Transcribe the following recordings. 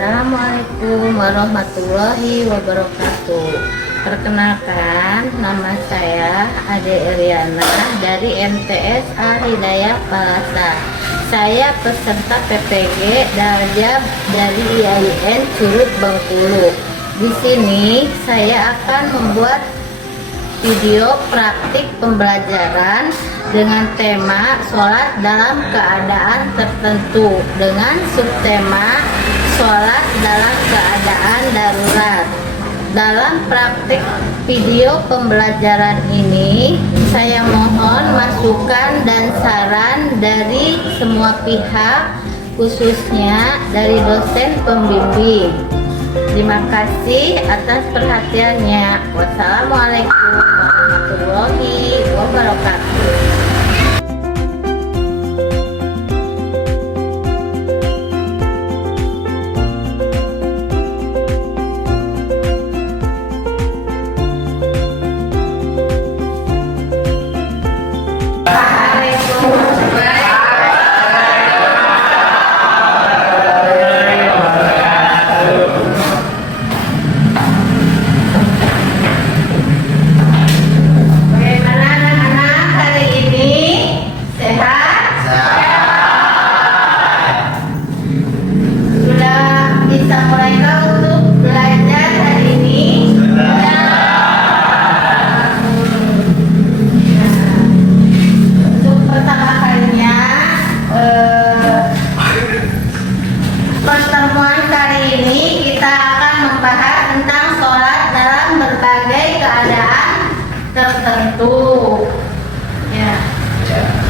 Assalamualaikum warahmatullahi wabarakatuh. Perkenalkan, nama saya Ade Eriana dari MTS Al Hidayah Palasa. Saya peserta PPG Darjab dari IAIN Curug Bengkulu. Di sini saya akan membuat video praktik pembelajaran dengan tema sholat dalam keadaan tertentu dengan subtema sholat dalam keadaan darurat. Dalam praktik video pembelajaran ini, saya mohon masukan dan saran dari semua pihak, khususnya dari dosen pembimbing. Terima kasih atas perhatiannya. Wassalamualaikum warahmatullahi wabarakatuh. Pertemuan kali ini kita akan membahas tentang sholat dalam berbagai keadaan tertentu. Ya.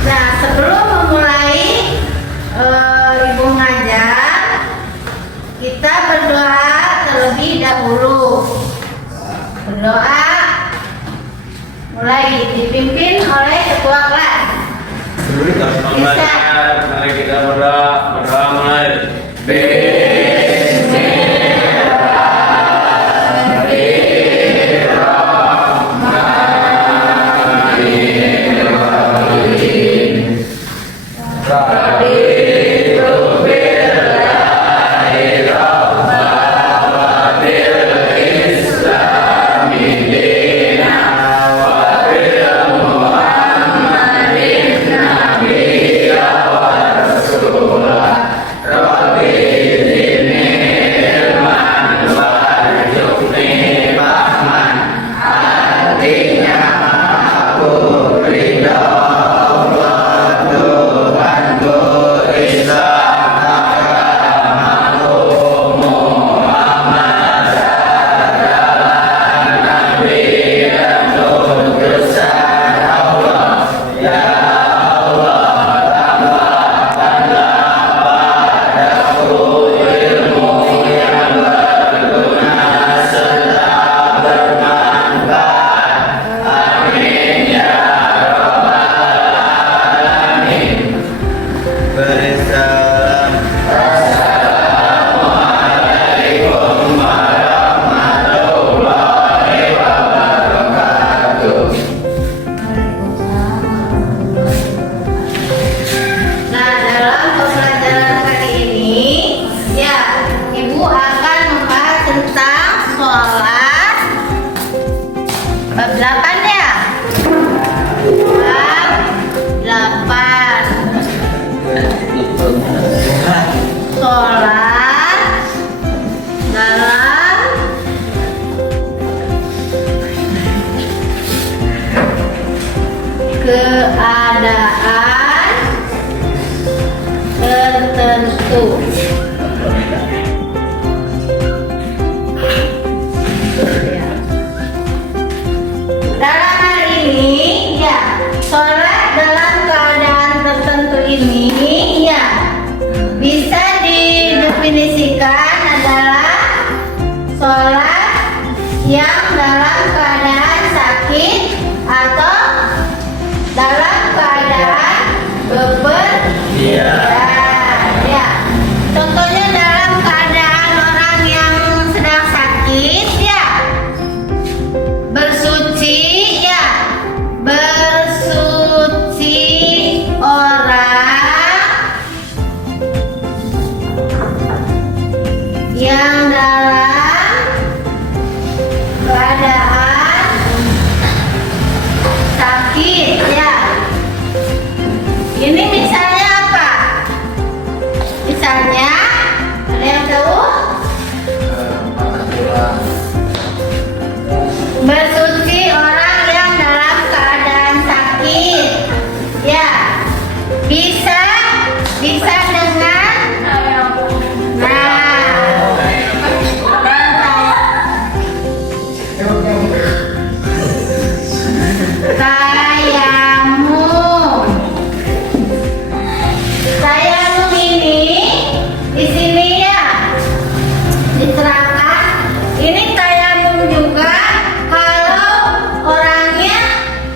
Nah, sebelum memulai ibu ngajar, kita berdoa terlebih dahulu. Berdoa mulai dipimpin oleh ketua kelas. Mari kita berdoa mulai. Bab 8 ya? Bab 8 sholat dalam keadaan tertentu. Dalam hal ini, ya, sholat dalam keadaan tertentu ini, ya, bisa didefinisikan adalah sholat yang dalam keadaan sakit atau dalam keadaan bepergian. Ya, contohnya dalam keadaan orang yang sedang sakit, ya, bersuci orang yang dalam keadaan sakit, ya. Ini misalnya apa? Misalnya, ada yang tahu? Bersuci orang yang dalam keadaan sakit, ya. Bisa dengan tayamum. Tayamum ini di sini ya diterangkan. Ini tayamum juga kalau orangnya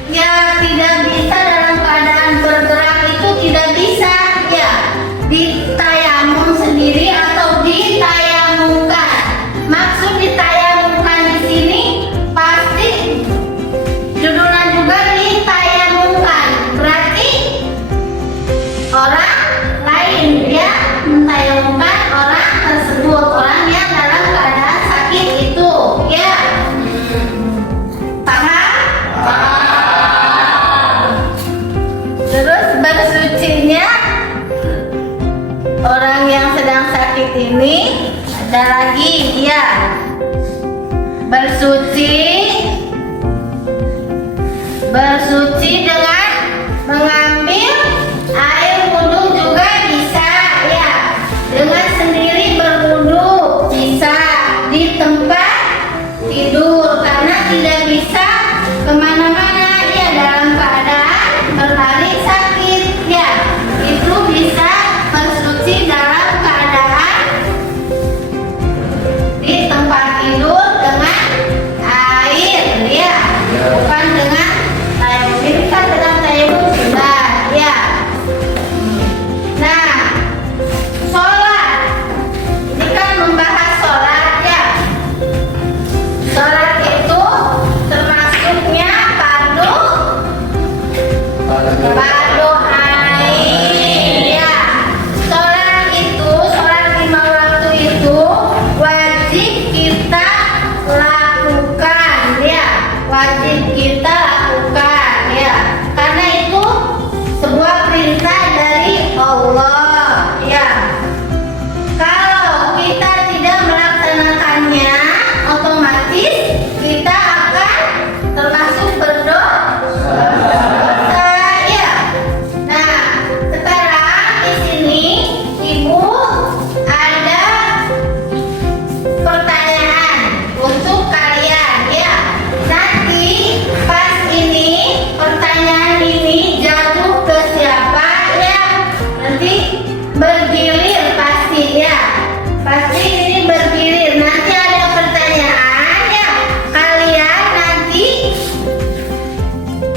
ya tidak bisa dalam keadaan bergerak, itu tidak bisa ya ditayamum sendiri atau ditayamumkan. Maksud ditayamumkan di sini pasti judulnya juga ditayamumkan, berarti orang lain dia mentayamumkan orang tersebut, orang yang dalam keadaan sakit itu, ya. Paham? Terus bersucinya orang yang sedang sakit ini ada lagi, ya. Bersuci dengan mengambil air wudhu juga bisa, ya. Dengan sendiri berwudhu bisa, di tempat tidur karena tidak bisa kemana-mana, ya, dalam keadaan berbaring sakit, ya. Itu bisa bersuci dalam keadaan di tempat tidur dengan air, ya. Bukan dengan tayamum. Ini kan dengan tayamum sudah, ya. Nah, sholat. Ini kan membahas sholat, ya. Sholat itu termasuknya fardu ain, ya. Sholat itu, sholat 5 waktu itu wajib kita lakukan, ya. Wajib kita lakukan, ya. Karena itu sebuah perintah dari Allah, ya. Kalau kita tidak melaksanakannya, otomatis kita akan termasuk berdosa, ya. Nah, sekarang di sini Ibu ada pertanyaan untuk kalian, ya. Nanti pas ini pertanyaan ini jatuh ke siapa, ya. Nanti bergilir pasti, ya. Pasti ini bergilir. Nanti ada pertanyaan, ya. Kalian nanti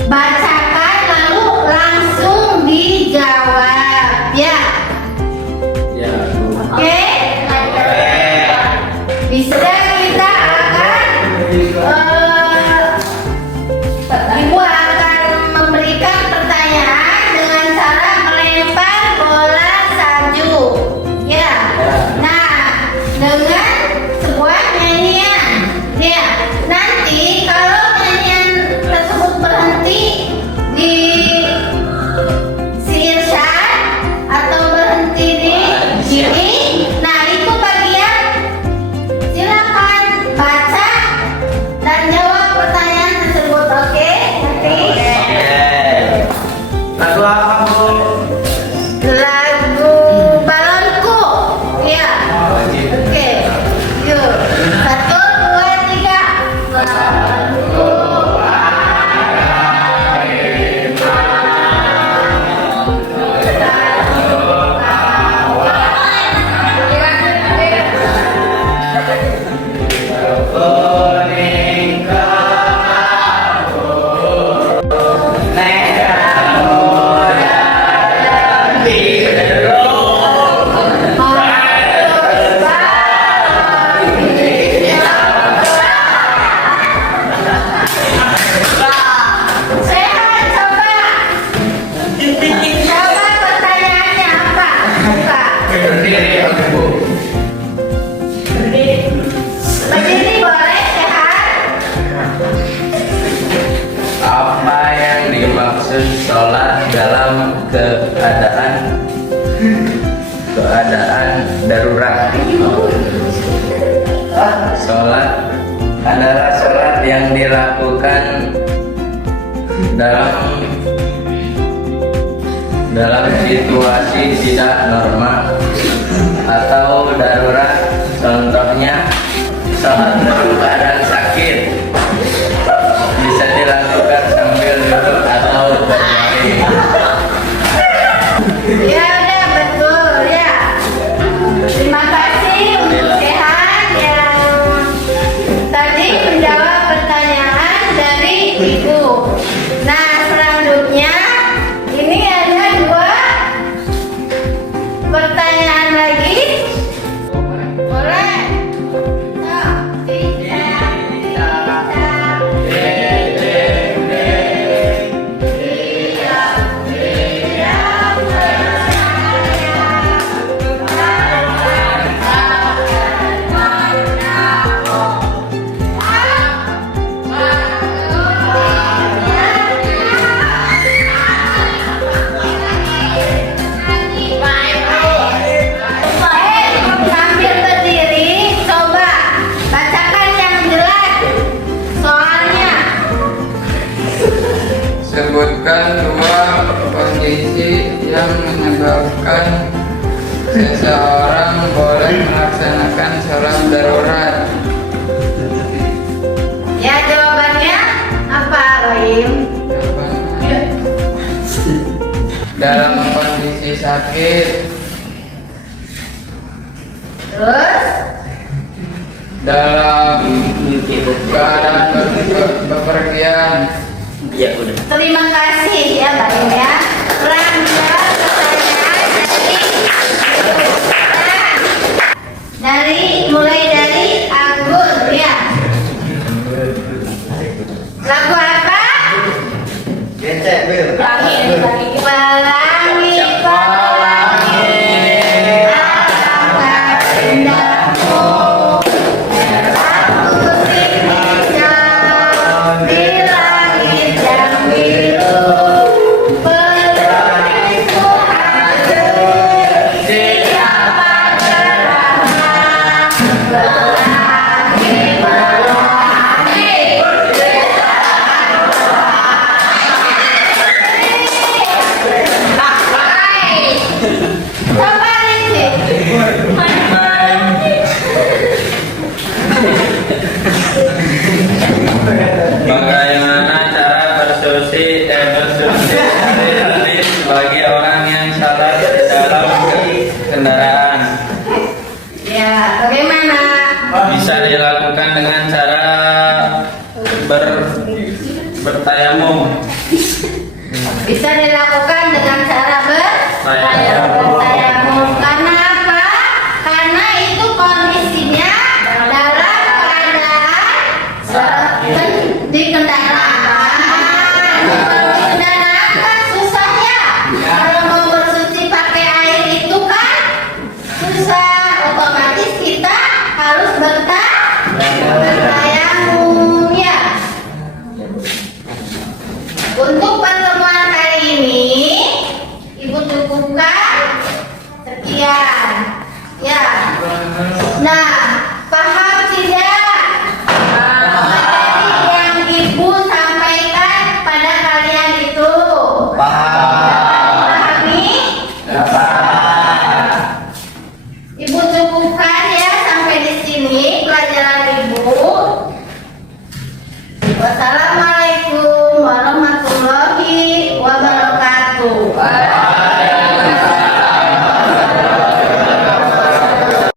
bacakan lalu langsung dijawab, ya. Oke? Bisa kita akan Ibu akan memberikan pertanyaan dengan cara melempar bola salju, ya. Nah, dengan sebuah nyanyian, ya. Nanti kalau nyanyian tersebut berhenti di sirsat atau berhenti di sini, nah itu bagian silakan baca dan jawab pertanyaan tersebut, oke? Nanti Lagu apa, Bu? lagu balonku, ya. Oke. sholat adalah sholat yang dilakukan dalam situasi tidak normal atau darurat. Contohnya sholat dalam keadaan sakit, bisa dilakukan sambil duduk atau berbaring. Ya udah betul ya. Terima kasih untuk Sehan yang tadi menjawab pertanyaan dari Ibu. Nah selanjutnya ini ada 2 pertanyaan lagi. Boleh? Sambil berdiri, coba bacakan yang jelas soalnya. Sebutkan 2 kondisi yang menyebabkan seseorang boleh melaksanakan sholat darurat. Ya jawabannya apa, Rohim? Jawabannya, dalam kondisi sakit, Terus dalam keadaan bepergian. Ya udah. terima kasih ya Baim ya. Lanjut pertanyaan mulai dari Anggun ya. Lagu apa? Pelangi, pelangi, alangkah indahmu. Aku tinggal di langit yang biru. Pelukku hancur, siapa terang. Pelangi, pelangi. Coba ini. Bagaimana cara bersuci hari-hari bagi orang yang salah di dalam kendaraan? Ya, bagaimana? Bisa dilakukan dengan cara bertayamum. Bisa dilakukan